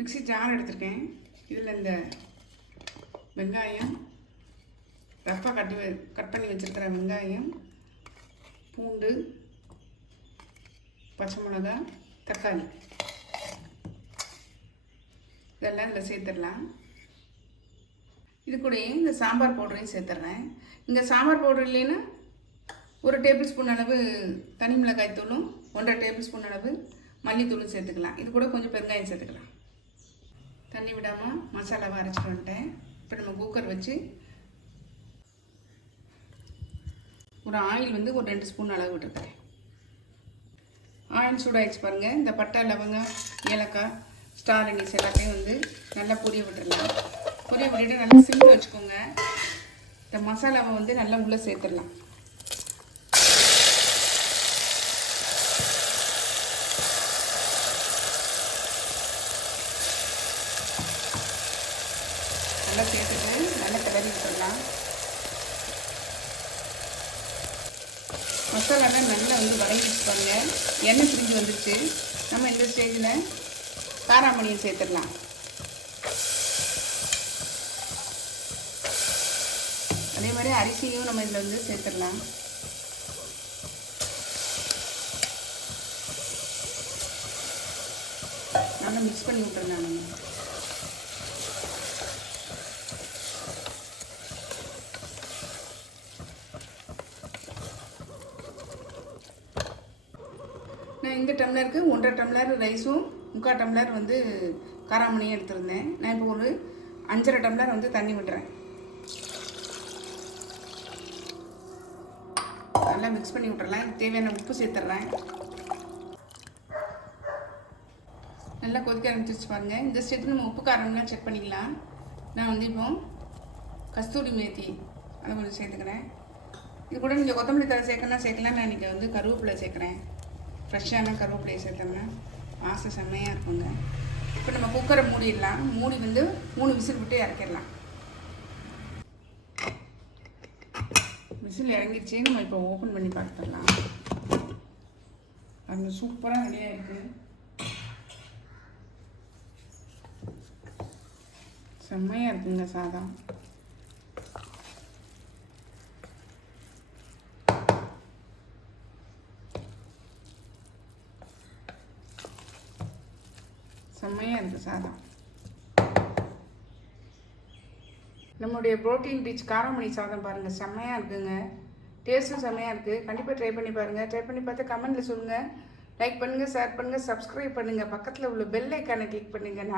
Mixie jar எடுத்திருக்கேன். இதில் இந்த வெங்காயம், ரஃப்பாக கட் பண்ணி வச்சுருக்கிற வெங்காயம், பூண்டு, பச்சை மிளகா, தக்காளி இதெல்லாம் இதில் சேர்த்துடலாம். இது கூடயும் இந்த சாம்பார் பவுடரையும் சேர்த்துட்றேன். இங்கே சாம்பார் பவுடர் இல்லைன்னா 1 டேபிள் ஸ்பூன் அளவு தனி மிளகாய் தூளும் 1.5 டேபிள் ஸ்பூன் அளவு மல்லித்தூளும் சேர்த்துக்கலாம். இது கூட கொஞ்சம் பெருங்காயம் சேர்த்துக்கலாம். தண்ணி விடாமல் மசாலாவை அரைச்சிட்டு வந்துட்டேன். இப்போ நம்ம குக்கர் வச்சு ஒரு ஆயில் வந்து ஒரு 2 ஸ்பூன் அளவு விட்டுருக்கேன். ஆயில் சூடாகிடுச்சு பாருங்கள். இந்த பட்டை, லவங்கம், ஏலக்காய், ஸ்டார் அனீஸ் எல்லாத்தையும் வந்து நல்லா பொரிய விட்டுடலாம். பொரிய விட்டுட்டு நல்லா சிம்மில் வச்சுக்கோங்க. இந்த மசாலாவை வந்து நல்லா உள்ளே சேர்த்துடலாம். நல்லா சேர்த்துட்டு நல்லா கிளறி விட்டுடலாம். மசாலாலாம் நல்லா வந்து வதங்கிட்டு பாருங்க. எண்ணெய் பிரிஞ்சு வந்துடுச்சு. நம்ம இந்த ஸ்டேஜில் காராமணியை சேர்த்துடலாம். அதே மாதிரி அரிசியும் நம்ம இதில் வந்து சேர்த்துடலாம். நல்லா மிக்ஸ் பண்ணி விட்டுறலாம். நம்ம நான் இந்த டம்ளருக்கு 1.5 டம்ளர் ரைஸும் 3/4 டம்ளர் வந்து காராமணியும் எடுத்துருந்தேன். நான் இப்போ ஒரு 5.5 டம்ளர் வந்து தண்ணி விட்டுறேன். நல்லா மிக்ஸ் பண்ணி விட்டுறலாம். இதுக்கு தேவையான உப்பு சேர்த்துட்றேன். நல்லா கொதிக்க ஆரம்பிச்சிருச்சு பாருங்கள். இந்த ஸ்டேஜில் நம்ம உப்பு காரம்லாம் செக் பண்ணிக்கலாம். நான் வந்து இப்போ கஸ்தூரி மேத்தி அதை கொஞ்சம் சேர்த்துக்கிறேன். இது கூட நீங்கள் கொத்தமல்லி தழை சேர்க்கணும்னா சேர்க்கலாம். நான் இன்றைக்கி வந்து கருவேப்பிலை சேர்க்குறேன். ஃப்ரெஷ்ஷான கருவேப்பிலையை சேர்த்தோம்னா வாசம் செம்மையாக இருக்குங்க. இப்போ நம்ம குக்கரை மூடிடலாம். மூடி வந்து 3 விசில் விட்டு இறக்கிடலாம். விசில் இறங்கிடுச்சு. நம்ம இப்போ ஓப்பன் பண்ணி பார்த்துடலாம். அது சூப்பராக ரெடியாக இருக்குது. செம்மையாக இருக்குங்க சாதம். செம்மையாக இருக்குது சாதம். நம்மளுடைய ப்ரோட்டீன் ரிச் காராமணி சாதம் பாருங்கள், செம்மையாக இருக்குங்க. டேஸ்ட்டும் செம்மையாக இருக்குது. கண்டிப்பாக ட்ரை பண்ணி பாருங்கள். ட்ரை பண்ணி பார்த்து கமெண்ட்டில் சொல்லுங்கள். லைக் பண்ணுங்கள், ஷேர் பண்ணுங்கள், சப்ஸ்கிரைப் பண்ணுங்கள். பக்கத்தில் உள்ள பெல் ஐக்கானை கிளிக் பண்ணுங்கள்.